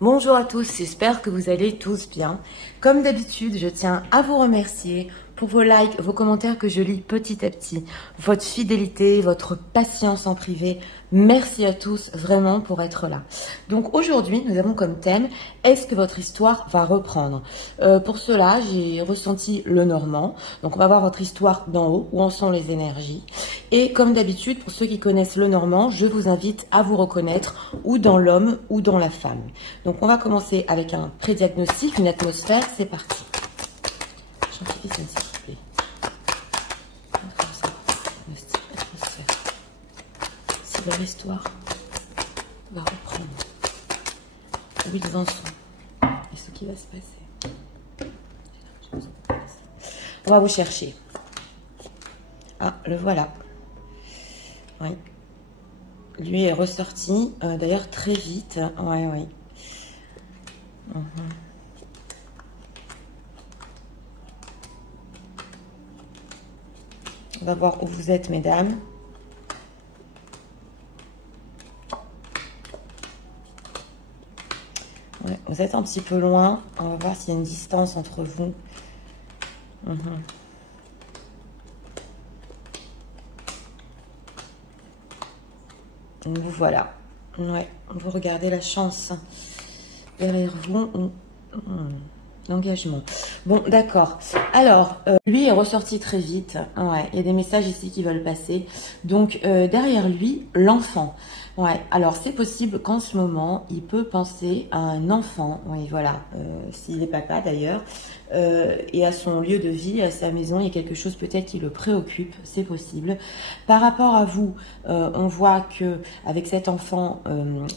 Bonjour à tous, j'espère que vous allez tous bien. Comme d'habitude, je tiens à vous remercier pour vos likes, vos commentaires que je lis petit à petit, votre fidélité, votre patience en privé. Merci à tous vraiment pour être là. Donc aujourd'hui, nous avons comme thème, est-ce que votre histoire va reprendre? Pour cela, j'ai ressenti le normand. Donc on va voir votre histoire d'en haut, où en sont les énergies. Et comme d'habitude, pour ceux qui connaissent le normand, je vous invite à vous reconnaître ou dans l'homme ou dans la femme. Donc on va commencer avec un pré-diagnostic, une atmosphère, c'est parti. J'amplifie ça, s'il vous plaît. Diagnostic, atmosphère. Si leur histoire va reprendre, où ils en sont et ce qui va se passer. On va vous chercher. Ah, le voilà. Oui. Lui est ressorti, d'ailleurs très vite. Ouais, oui. On va voir où vous êtes, mesdames. Ouais, vous êtes un petit peu loin. On va voir s'il y a une distance entre vous. Vous voilà. Ouais, vous regardez la chance derrière vous. L'engagement. Bon, d'accord. Alors, lui est ressorti très vite. Ouais, il y a des messages ici qui veulent passer. Donc, derrière lui, l'enfant. Ouais, alors c'est possible qu'en ce moment, il peut penser à un enfant. Oui, voilà. S'il est papa d'ailleurs. Et à son lieu de vie, à sa maison, il y a quelque chose peut-être qui le préoccupe. C'est possible. Par rapport à vous, on voit que avec cet enfant,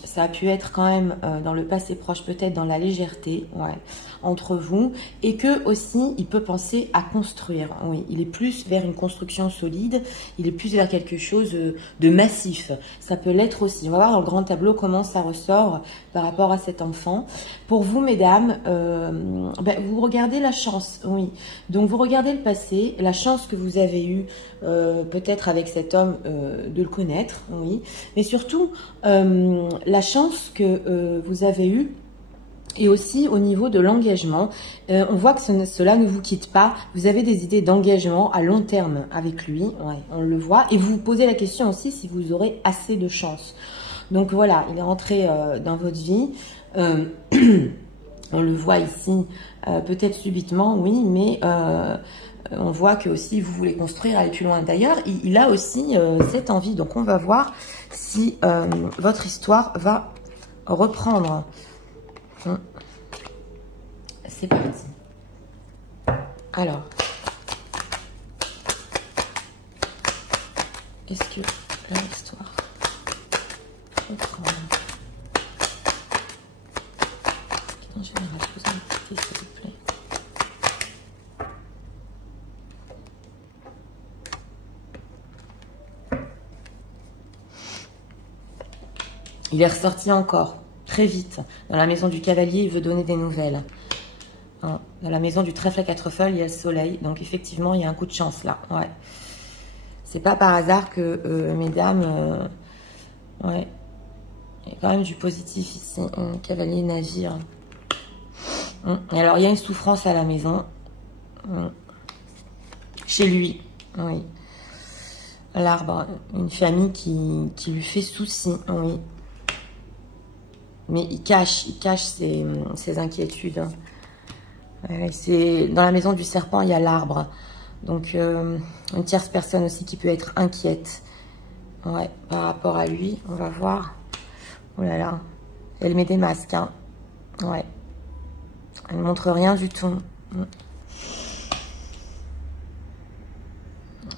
ça a pu être quand même dans le passé proche, peut-être dans la légèreté. Ouais, entre vous, et que aussi il peut penser à construire. Oui, il est plus vers une construction solide, il est plus vers quelque chose de massif. Ça peut l'être aussi. On va voir dans le grand tableau comment ça ressort par rapport à cet enfant. Pour vous, mesdames, vous regardez la chance. Oui, donc vous regardez le passé, la chance que vous avez eue peut-être avec cet homme de le connaître. Oui, mais surtout la chance que vous avez eue. Et aussi au niveau de l'engagement, on voit que cela ne vous quitte pas. Vous avez des idées d'engagement à long terme avec lui, ouais, on le voit. Et vous vous posez la question aussi si vous aurez assez de chance. Donc voilà, il est rentré dans votre vie. On le voit ici, peut-être subitement, oui, mais on voit que aussi vous voulez construire, aller plus loin. D'ailleurs, il a aussi cette envie. Donc on va voir si votre histoire va reprendre. C'est parti. Alors, est-ce que l'histoire reprend? En général, je vous invite, s'il vous plaît. Il est ressorti encore, très vite. Dans la maison du cavalier, il veut donner des nouvelles. Dans la maison du trèfle à 4 feuilles, il y a le soleil. Donc, effectivement, il y a un coup de chance là. Ouais. C'est pas par hasard que, mesdames, ouais, il y a quand même du positif ici. Cavalier, navire. Et alors, il y a une souffrance à la maison. Chez lui. Oui. L'arbre. Une famille qui lui fait souci. Oui. Mais il cache ses inquiétudes. C'est dans la maison du serpent, il y a l'arbre. Donc, une tierce personne aussi qui peut être inquiète. Ouais, par rapport à lui, on va voir. Oh là là, elle met des masques. Hein. Ouais. Elle ne montre rien du tout.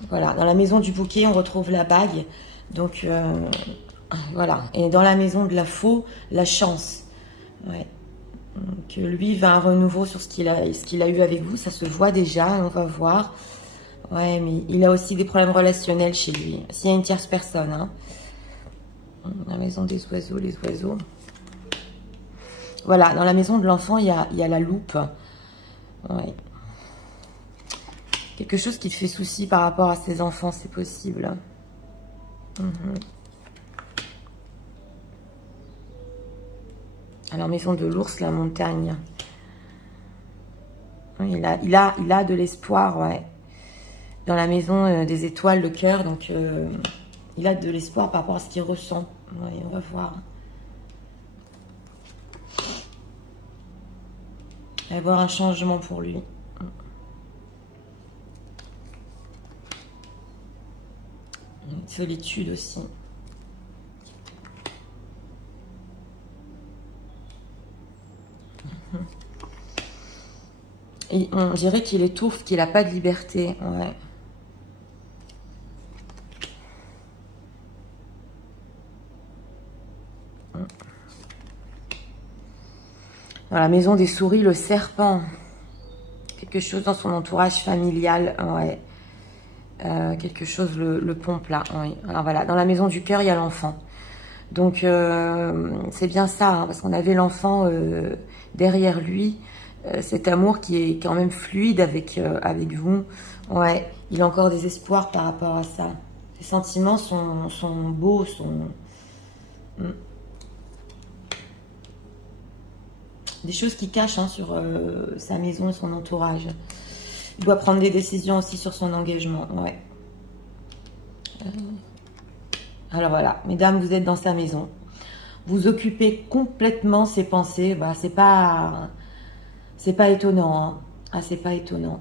Voilà, dans la maison du bouquet, on retrouve la bague. Donc, voilà. Et dans la maison de la faux, la chance. Ouais. Que lui va un renouveau sur ce qu'il a eu avec vous, ça se voit déjà, on va voir. Ouais, mais il a aussi des problèmes relationnels chez lui. S'il y a une tierce personne, hein. La maison des oiseaux, les oiseaux. Voilà, dans la maison de l'enfant, il y a la loupe. Ouais. Quelque chose qui te fait souci par rapport à ses enfants, c'est possible. Alors, maison de l'ours, la montagne. Il a de l'espoir, ouais. Dans la maison des étoiles, le cœur. Donc, il a de l'espoir par rapport à ce qu'il ressent. Ouais, on va voir. Il va y avoir un changement pour lui. Une solitude aussi. Et on dirait qu'il étouffe, qu'il n'a pas de liberté. Ouais. Dans la maison des souris, le serpent. Quelque chose dans son entourage familial. Ouais. Quelque chose le pompe là. Oui. Alors voilà, dans la maison du cœur, il y a l'enfant. Donc c'est bien ça, hein, parce qu'on avait l'enfant derrière lui. Cet amour qui est quand même fluide avec vous. Ouais, il a encore des espoirs par rapport à ça. Ses sentiments sont beaux, des choses qui cachent hein, sur sa maison et son entourage. Il doit prendre des décisions aussi sur son engagement. Ouais. Alors voilà, mesdames, vous êtes dans sa maison. Vous occupez complètement ses pensées. Bah, c'est pas étonnant. Hein. Ah, c'est pas étonnant.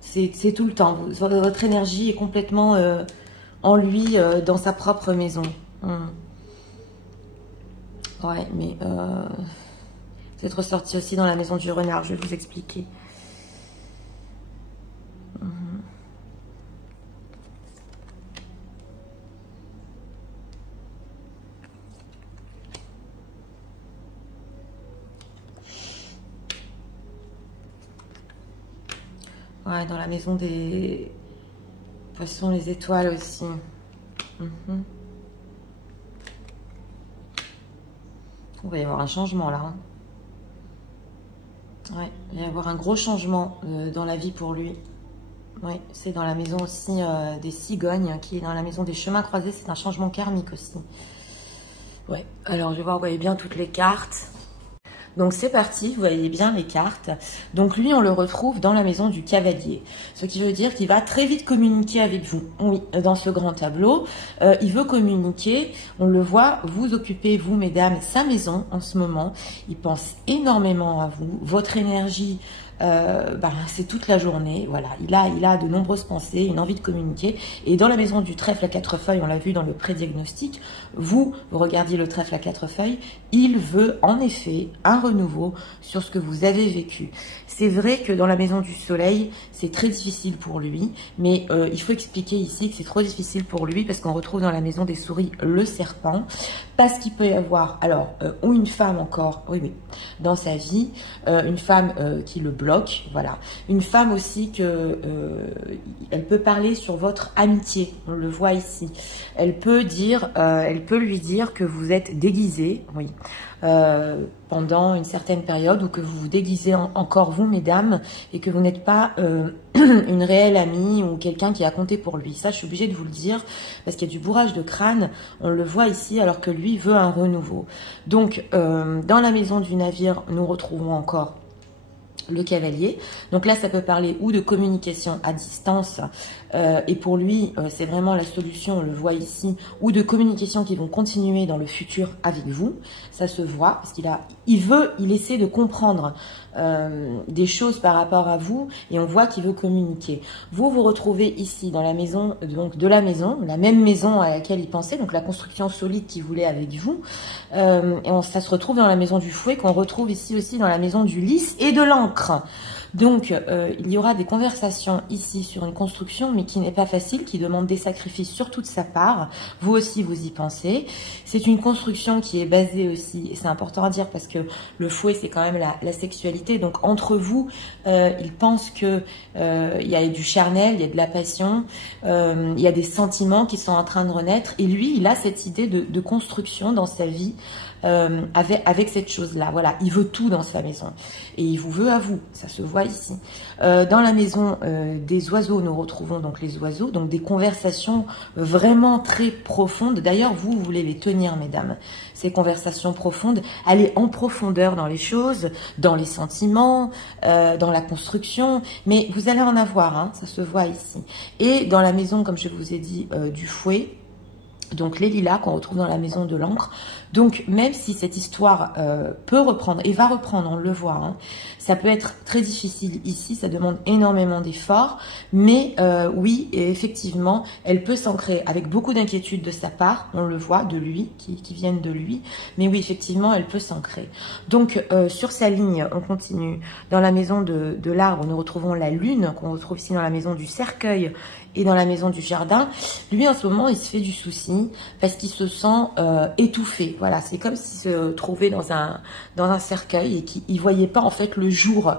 C'est tout le temps. Votre énergie est complètement en lui, dans sa propre maison. Ouais, mais vous êtes ressorti aussi dans la maison du renard. Je vais vous expliquer. Ouais, dans la maison des poissons, les étoiles aussi. Il va y avoir un changement là. Hein. Ouais, il va y avoir un gros changement dans la vie pour lui. Oui, c'est dans la maison aussi des cigognes, qui est dans la maison des chemins croisés. C'est un changement karmique aussi. Ouais, alors je vais voir, vous voyez bien toutes les cartes. Donc c'est parti, vous voyez bien les cartes. Donc lui, on le retrouve dans la maison du cavalier. Ce qui veut dire qu'il va très vite communiquer avec vous. Oui, dans ce grand tableau, il veut communiquer. On le voit, vous occupez, vous mesdames, sa maison en ce moment. Il pense énormément à vous. Votre énergie, c'est toute la journée. Voilà, il a de nombreuses pensées, une envie de communiquer. Et dans la maison du trèfle à 4 feuilles, on l'a vu dans le pré-diagnostic, vous regardiez le trèfle à 4 feuilles, il veut en effet un renouveau sur ce que vous avez vécu. C'est vrai que dans la maison du soleil, c'est très difficile pour lui, mais il faut expliquer ici que c'est trop difficile pour lui parce qu'on retrouve dans la maison des souris le serpent, parce qu'il peut y avoir, alors, ou une femme encore, oui, dans sa vie, une femme qui le bloque, voilà. Une femme aussi que elle peut parler sur votre amitié, on le voit ici. Elle peut lui dire que vous êtes déguisé, oui, pendant une certaine période, ou que vous vous déguisez encore vous, mesdames, et que vous n'êtes pas une réelle amie ou quelqu'un qui a compté pour lui. Ça, je suis obligée de vous le dire, parce qu'il y a du bourrage de crâne, on le voit ici, alors que lui veut un renouveau. Donc, dans la maison du navire, nous retrouvons encore le cavalier. Donc là, ça peut parler ou de communication à distance, et pour lui, c'est vraiment la solution, on le voit ici, ou de communication qui vont continuer dans le futur avec vous. Ça se voit, parce il essaie de comprendre des choses par rapport à vous, et on voit qu'il veut communiquer. Vous retrouvez ici dans la maison, donc de la maison, la même maison à laquelle il pensait, donc la construction solide qu'il voulait avec vous, et ça se retrouve dans la maison du fouet, qu'on retrouve ici aussi dans la maison du lys et de l'encre. Donc, il y aura des conversations ici sur une construction, mais qui n'est pas facile, qui demande des sacrifices sur toute sa part. Vous aussi, vous y pensez. C'est une construction qui est basée aussi, et c'est important à dire parce que le fouet, c'est quand même la sexualité. Donc, entre vous, il pense que il y a du charnel, il y a de la passion, il y a des sentiments qui sont en train de renaître. Et lui, il a cette idée de construction dans sa vie. Avec cette chose-là, voilà, il veut tout dans sa maison et il vous veut à vous, ça se voit ici. Dans la maison des oiseaux, nous retrouvons donc les oiseaux, donc des conversations vraiment très profondes. D'ailleurs, vous voulez les tenir, mesdames, ces conversations profondes, aller en profondeur dans les choses, dans les sentiments, dans la construction, mais vous allez en avoir, hein, ça se voit ici. Et dans la maison, comme je vous ai dit, du fouet, donc les lilas qu'on retrouve dans la maison de l'encre. Donc même si cette histoire peut reprendre et va reprendre, on le voit, hein, ça peut être très difficile ici, ça demande énormément d'efforts, mais oui, et effectivement, elle peut s'ancrer avec beaucoup d'inquiétude de sa part, on le voit, de lui, qui viennent de lui, mais oui, effectivement, elle peut s'ancrer. Donc sur sa ligne, on continue. Dans la maison de l'arbre, nous retrouvons la lune, qu'on retrouve ici dans la maison du cercueil, et dans la maison du jardin. Lui, en ce moment, il se fait du souci parce qu'il se sent étouffé. Voilà, c'est comme s'il se trouvait dans un cercueil et qu'il ne voyait pas en fait le jour.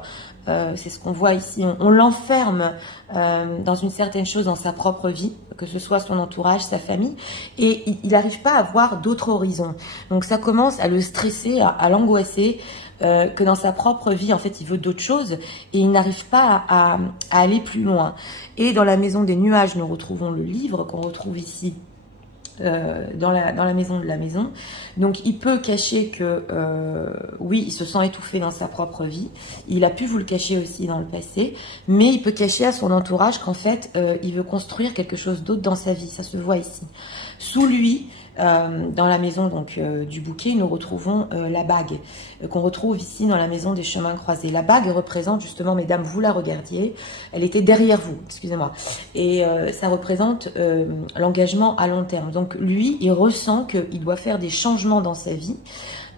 C'est ce qu'on voit ici. On l'enferme dans une certaine chose dans sa propre vie, que ce soit son entourage, sa famille, et il n'arrive pas à voir d'autres horizons. Donc ça commence à le stresser, à l'angoisser, que dans sa propre vie, en fait, il veut d'autres choses et il n'arrive pas à aller plus loin. Et dans la maison des nuages, nous retrouvons le livre qu'on retrouve ici dans la maison de la maison. Donc, il peut cacher que, oui, il se sent étouffé dans sa propre vie. Il a pu vous le cacher aussi dans le passé, mais il peut cacher à son entourage qu'en fait, il veut construire quelque chose d'autre dans sa vie. Ça se voit ici. Sous lui, dans la maison donc du bouquet, nous retrouvons la bague qu'on retrouve ici dans la maison des chemins croisés. La bague représente justement, mesdames, vous la regardiez, elle était derrière vous, excusez-moi, et ça représente l'engagement à long terme. Donc lui, il ressent qu'il doit faire des changements dans sa vie,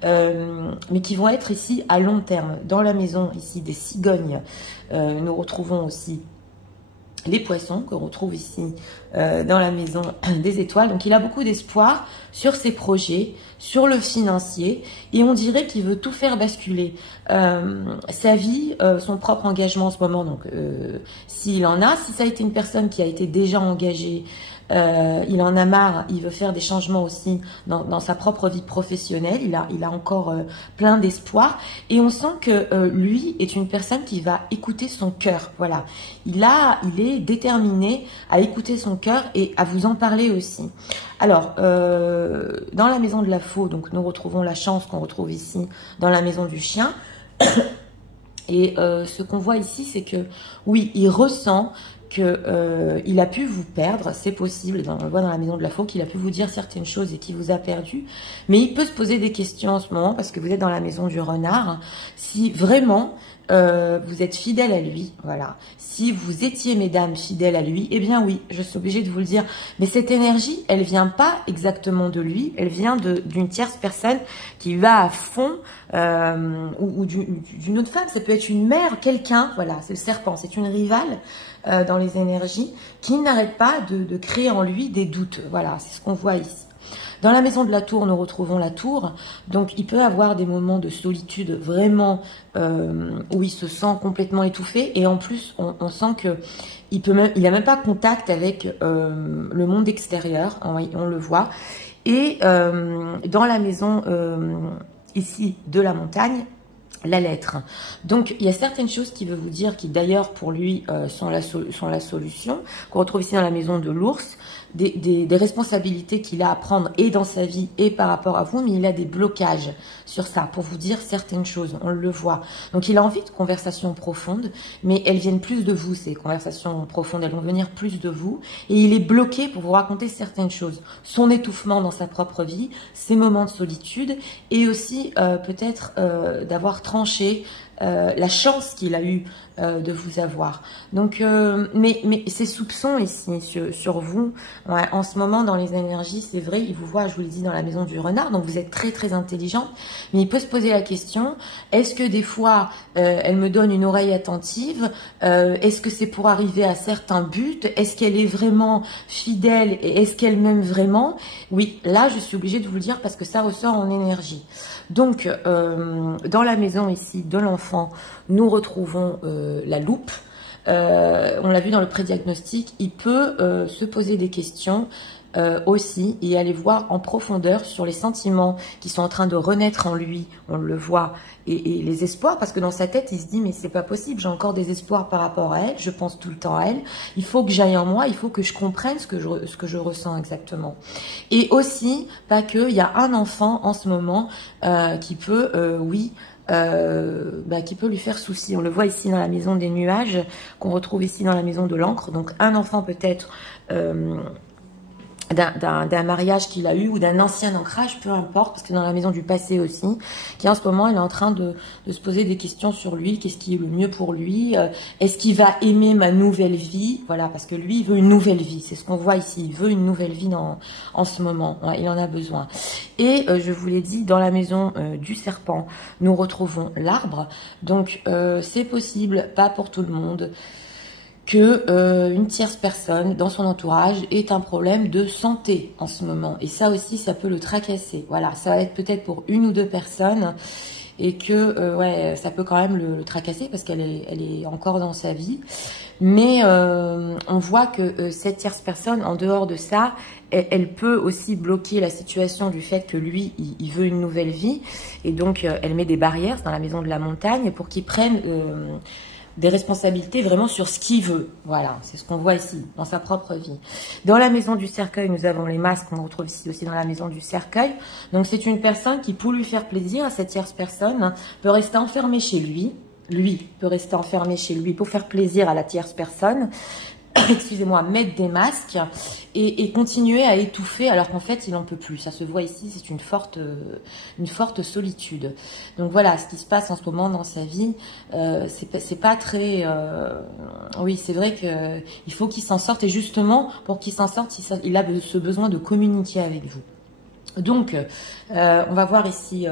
mais qui vont être ici à long terme. Dans la maison ici des cigognes, nous retrouvons aussi les poissons qu'on retrouve ici dans la maison des étoiles. Donc il a beaucoup d'espoir sur ses projets, sur le financier, et on dirait qu'il veut tout faire basculer. Sa vie, son propre engagement en ce moment, donc s'il en a, si ça a été une personne qui a été déjà engagée, il en a marre, il veut faire des changements aussi dans sa propre vie professionnelle, il a encore plein d'espoir, et on sent que lui est une personne qui va écouter son cœur. Voilà, il est déterminé à écouter son cœur et à vous en parler aussi. Alors, dans la maison de la faux, donc nous retrouvons la chance qu'on retrouve ici dans la maison du chien. Et ce qu'on voit ici, c'est que oui, il ressent que il a pu vous perdre, c'est possible, on le voit dans la maison de la faux, qu'il a pu vous dire certaines choses et qu'il vous a perdu, mais il peut se poser des questions en ce moment, parce que vous êtes dans la maison du renard, si vraiment vous êtes fidèle à lui, voilà. Si vous étiez, mesdames, fidèles à lui, eh bien oui, je suis obligée de vous le dire. Mais cette énergie, elle vient pas exactement de lui, elle vient d'une tierce personne qui va à fond, ou d'une autre femme. Ça peut être une mère, quelqu'un, voilà, c'est le serpent, c'est une rivale dans les énergies qui n'arrête pas de créer en lui des doutes. Voilà, c'est ce qu'on voit ici. Dans la maison de la tour, nous retrouvons la tour. Donc, il peut avoir des moments de solitude vraiment où il se sent complètement étouffé. Et en plus, on sent que il a même pas contact avec le monde extérieur. On le voit. Et dans la maison ici de la montagne, la lettre. Donc, il y a certaines choses qu'il veut vous dire qui, d'ailleurs, pour lui, sont la solution, qu'on retrouve ici dans la maison de l'ours, des responsabilités qu'il a à prendre et dans sa vie et par rapport à vous, mais il a des blocages sur ça pour vous dire certaines choses, on le voit. Donc, il a envie de conversations profondes, mais elles viennent plus de vous, ces conversations profondes, elles vont venir plus de vous, et il est bloqué pour vous raconter certaines choses. Son étouffement dans sa propre vie, ses moments de solitude, et aussi peut-être d'avoir tranché la chance qu'il a eu de vous avoir. Donc, mais ces soupçons ici sur vous, ouais, en ce moment dans les énergies, c'est vrai, il vous voit, je vous le dis, dans la maison du renard, donc vous êtes très très intelligente, mais il peut se poser la question, est-ce que des fois, elle me donne une oreille attentive, est-ce que c'est pour arriver à certains buts, est-ce qu'elle est vraiment fidèle et est-ce qu'elle m'aime vraiment? Oui, là je suis obligée de vous le dire parce que ça ressort en énergie. Donc, dans la maison ici de l'enfant, nous retrouvons la loupe. On l'a vu dans le prédiagnostic, il peut se poser des questions aussi, et aller voir en profondeur sur les sentiments qui sont en train de renaître en lui, on le voit, et les espoirs, parce que dans sa tête, il se dit, mais c'est pas possible, j'ai encore des espoirs par rapport à elle, je pense tout le temps à elle, il faut que j'aille en moi, il faut que je comprenne ce que je ressens exactement. Et aussi, pas que, il y a un enfant en ce moment qui peut, qui peut lui faire souci. On le voit ici dans la maison des nuages, qu'on retrouve ici dans la maison de l'encre. Donc un enfant peut-être d'un mariage qu'il a eu ou d'un ancien ancrage, peu importe, parce que dans la maison du passé aussi, qui en ce moment, il est en train de se poser des questions sur lui, qu'est-ce qui est le mieux pour lui, est-ce qu'il va aimer ma nouvelle vie, voilà, parce que lui, il veut une nouvelle vie, c'est ce qu'on voit ici, il veut une nouvelle vie en ce moment, ouais, il en a besoin. Et je vous l'ai dit, dans la maison du serpent, nous retrouvons l'arbre, donc c'est possible, pas pour tout le monde, que une tierce personne dans son entourage ait un problème de santé en ce moment. Et ça aussi, ça peut le tracasser. Voilà, ça va être peut-être pour une ou deux personnes et que ouais, ça peut quand même le tracasser parce qu'elle est encore dans sa vie. Mais on voit que cette tierce personne, en dehors de ça, elle peut aussi bloquer la situation du fait que lui, il veut une nouvelle vie. Et donc, elle met des barrières dans la maison de la montagne pour qu'il prenne des responsabilités vraiment sur ce qu'il veut. Voilà, c'est ce qu'on voit ici, dans sa propre vie. Dans la maison du cercueil, nous avons les masques qu'on retrouve ici aussi dans la maison du cercueil. Donc, c'est une personne qui, pour lui faire plaisir à cette tierce personne, peut rester enfermée chez lui. Lui peut rester enfermé chez lui pour faire plaisir à la tierce personne. Excusez-moi, mettre des masques et continuer à étouffer alors qu'en fait il n'en peut plus. Ça se voit ici, c'est une forte solitude. Donc voilà, ce qui se passe en ce moment dans sa vie, c'est pas très... oui, c'est vrai que il faut qu'il s'en sorte et justement pour qu'il s'en sorte, il a ce besoin de communiquer avec vous. Donc, on va voir ici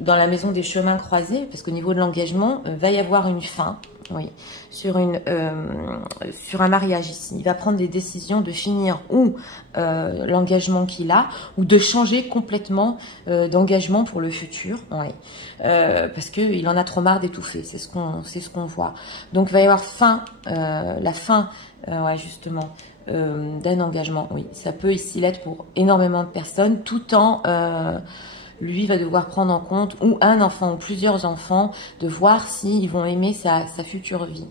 dans la maison des chemins croisés, parce qu'au niveau de l'engagement, va y avoir une fin, oui, sur un mariage ici. Il va prendre des décisions de finir ou l'engagement qu'il a, ou de changer complètement d'engagement pour le futur, oui, parce qu'il en a trop marre d'étouffer, c'est ce qu'on voit. Donc, il va y avoir la fin, ouais, justement, d'un engagement, oui. Ça peut ici l'être pour énormément de personnes, tout en lui va devoir prendre en compte, ou un enfant ou plusieurs enfants, de voir s'ils vont aimer sa future vie.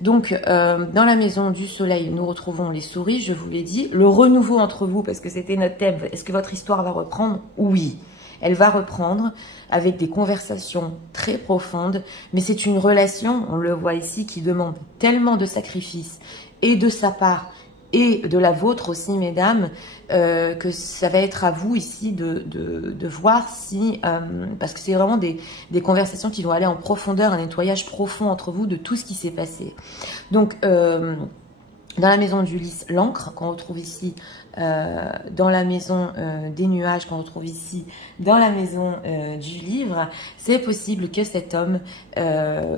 Donc, dans la maison du soleil, nous retrouvons les souris, je vous l'ai dit. Le renouveau entre vous, parce que c'était notre thème. Est-ce que votre histoire va reprendre? Oui. Elle va reprendre avec des conversations très profondes, mais c'est une relation, on le voit ici, qui demande tellement de sacrifices et de sa part, et de la vôtre aussi, mesdames, que ça va être à vous ici de voir si... parce que c'est vraiment des conversations qui vont aller en profondeur, un nettoyage profond entre vous de tout ce qui s'est passé. Donc, dans la maison du lys, l'encre, qu'on retrouve ici, dans la maison des nuages, qu'on retrouve ici, dans la maison du livre, c'est possible que cet homme,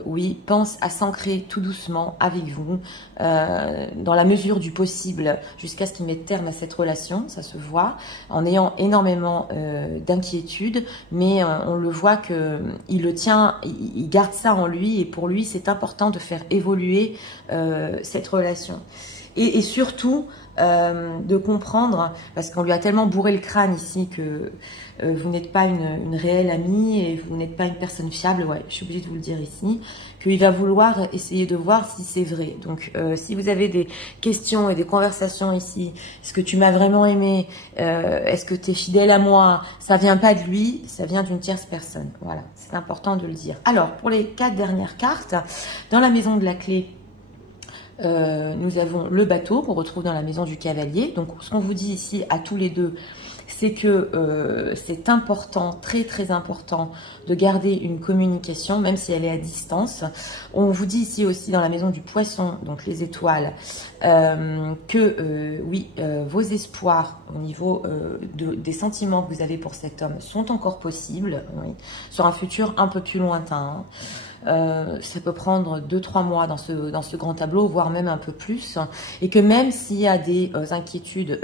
oui, pense à s'ancrer tout doucement avec vous, dans la mesure du possible, jusqu'à ce qu'il mette terme à cette relation, ça se voit, en ayant énormément d'inquiétude, mais on le voit qu'il le tient, il garde ça en lui, et pour lui, c'est important de faire évoluer cette relation. Et surtout, de comprendre, parce qu'on lui a tellement bourré le crâne ici que vous n'êtes pas une réelle amie et vous n'êtes pas une personne fiable, ouais, je suis obligée de vous le dire ici, qu'il va vouloir essayer de voir si c'est vrai. Donc, si vous avez des questions et des conversations ici, est-ce que tu m'as vraiment aimé, est-ce que tu es fidèle à moi, ça vient pas de lui, ça vient d'une tierce personne. Voilà, c'est important de le dire. Alors, pour les 4 dernières cartes, dans la maison de la clé, nous avons le bateau qu'on retrouve dans la maison du cavalier. Donc, ce qu'on vous dit ici à tous les deux, c'est que c'est important, très très important, de garder une communication, même si elle est à distance. On vous dit ici aussi dans la maison du poisson, donc les étoiles, que oui, vos espoirs au niveau des sentiments que vous avez pour cet homme sont encore possibles, oui, sur un futur un peu plus lointain. Hein. ça peut prendre 2-3 mois dans ce grand tableau, voire même un peu plus. Et que même s'il y a des inquiétudes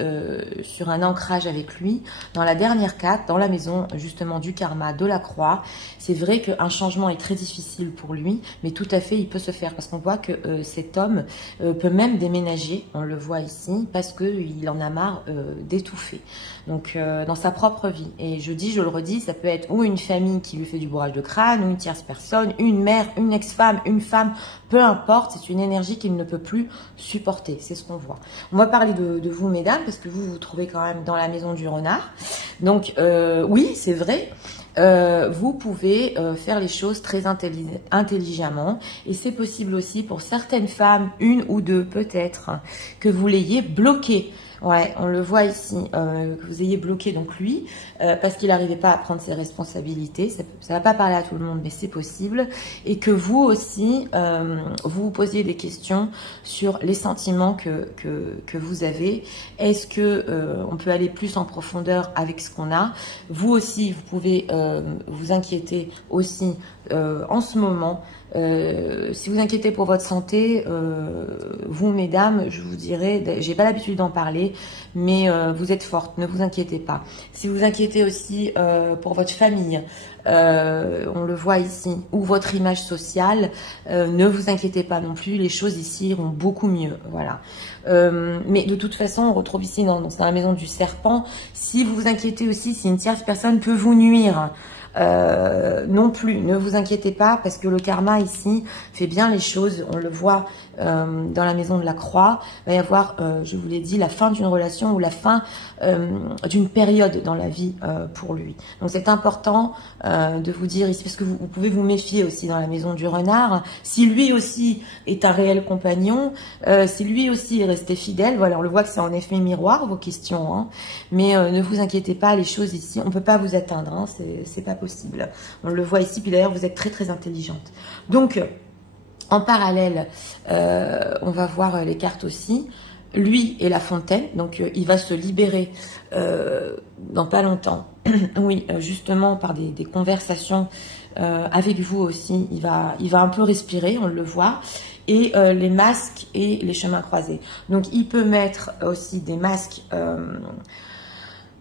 sur un ancrage avec lui, dans la dernière carte, dans la maison justement du karma, de la croix, c'est vrai qu'un changement est très difficile pour lui, mais tout à fait il peut se faire, parce qu'on voit que cet homme peut même déménager, on le voit ici, parce qu'il en a marre d'étouffer. Donc dans sa propre vie. Et je le redis, ça peut être ou une famille qui lui fait du bourrage de crâne, ou une tierce personne, une mère, une ex-femme, une femme, peu importe, c'est une énergie qu'il ne peut plus supporter, c'est ce qu'on voit. On va parler de vous, mesdames, parce que vous vous trouvez quand même dans la maison du renard. Donc oui, c'est vrai, vous pouvez faire les choses très intelligemment, et c'est possible aussi pour certaines femmes, une ou deux peut-être, que vous l'ayez bloqué. Ouais, on le voit ici, que vous ayez bloqué donc lui, parce qu'il n'arrivait pas à prendre ses responsabilités. Ça ne va pas parler à tout le monde, mais c'est possible. Et que vous aussi, vous vous posiez des questions sur les sentiments que vous avez. Est-ce que on peut aller plus en profondeur avec ce qu'on a? Vous aussi, vous pouvez vous inquiéter aussi en ce moment. Si vous inquiétez pour votre santé, vous mesdames, je vous dirais, j'ai pas l'habitude d'en parler, mais vous êtes fortes, ne vous inquiétez pas. Si vous inquiétez aussi pour votre famille, on le voit ici, ou votre image sociale, ne vous inquiétez pas non plus, les choses ici iront beaucoup mieux, voilà. Mais de toute façon, on retrouve ici dans la maison du serpent, si vous vous inquiétez aussi si une tierce personne peut vous nuire, non plus, ne vous inquiétez pas, parce que le karma ici fait bien les choses. On le voit dans la maison de la croix. Il va y avoir, je vous l'ai dit, la fin d'une relation ou la fin d'une période dans la vie pour lui. Donc c'est important de vous dire ici, parce que vous pouvez vous méfier aussi dans la maison du renard. Si lui aussi est un réel compagnon, si lui aussi est resté fidèle, voilà, on le voit que c'est en effet miroir vos questions, hein, mais ne vous inquiétez pas, les choses ici, on peut pas vous atteindre, hein, c'est pas possible. On le voit ici, puis d'ailleurs vous êtes très très intelligente. Donc en parallèle, on va voir les cartes aussi. Lui et la fontaine, donc il va se libérer dans pas longtemps. Oui, justement par des conversations avec vous aussi. Il va un peu respirer, on le voit. Et les masques et les chemins croisés. Donc il peut mettre aussi des masques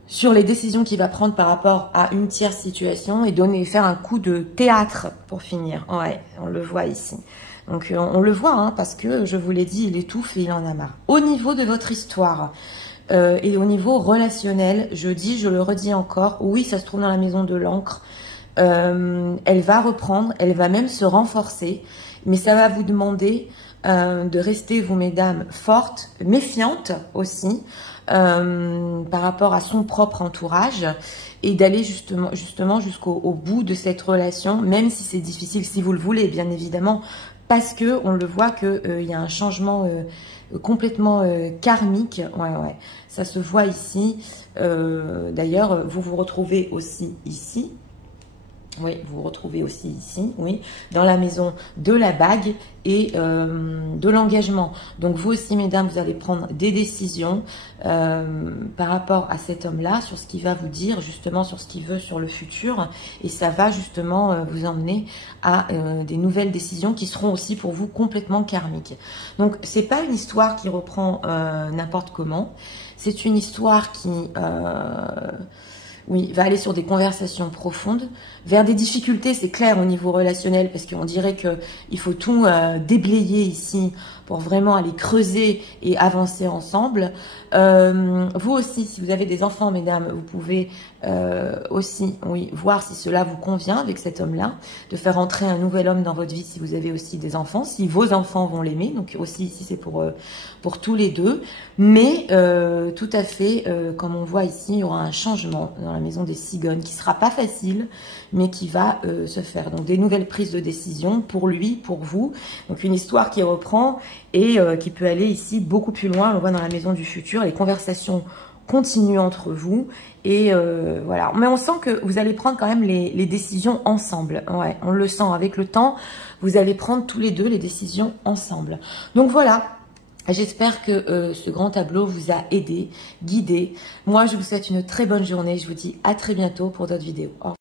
sur les décisions qu'il va prendre par rapport à une tierce situation et faire un coup de théâtre pour finir. Ouais, on le voit ici. Donc on le voit, hein, parce que je vous l'ai dit, il étouffe et il en a marre. Au niveau de votre histoire et au niveau relationnel, je le redis encore, oui, ça se trouve dans la maison de l'encre. Elle va reprendre, elle va même se renforcer, mais ça va vous demander de rester, vous mesdames, fortes, méfiantes aussi, par rapport à son propre entourage, et d'aller justement jusqu'au bout de cette relation, même si c'est difficile, si vous le voulez, bien évidemment, parce que on le voit que y a un changement complètement karmique. Ouais, ça se voit ici. D'ailleurs, vous vous retrouvez aussi ici. Oui, vous vous retrouvez aussi ici, oui, dans la maison de la bague et de l'engagement. Donc vous aussi, mesdames, vous allez prendre des décisions par rapport à cet homme-là, sur ce qu'il va vous dire, justement sur ce qu'il veut sur le futur. Et ça va justement vous emmener à des nouvelles décisions qui seront aussi pour vous complètement karmiques. Donc c'est pas une histoire qui reprend n'importe comment. C'est une histoire qui... oui, va aller sur des conversations profondes, vers des difficultés, c'est clair au niveau relationnel, parce qu'on dirait qu'il faut tout déblayer ici pour vraiment aller creuser et avancer ensemble. Vous aussi, si vous avez des enfants, mesdames, vous pouvez aussi, oui, voir si cela vous convient avec cet homme-là, de faire entrer un nouvel homme dans votre vie si vous avez aussi des enfants, si vos enfants vont l'aimer. Donc aussi ici, c'est pour tous les deux. Mais tout à fait, comme on voit ici, il y aura un changement dans la maison des cigognes qui sera pas facile, mais qui va se faire. Donc des nouvelles prises de décision pour lui, pour vous. Donc une histoire qui reprend et qui peut aller ici beaucoup plus loin. On le voit dans la maison du futur, les conversations continuent entre vous. Et voilà. Mais on sent que vous allez prendre quand même les décisions ensemble. Ouais, on le sent avec le temps. Vous allez prendre tous les deux les décisions ensemble. Donc voilà. J'espère que ce grand tableau vous a aidé, guidé. Moi, je vous souhaite une très bonne journée. Je vous dis à très bientôt pour d'autres vidéos. Au revoir.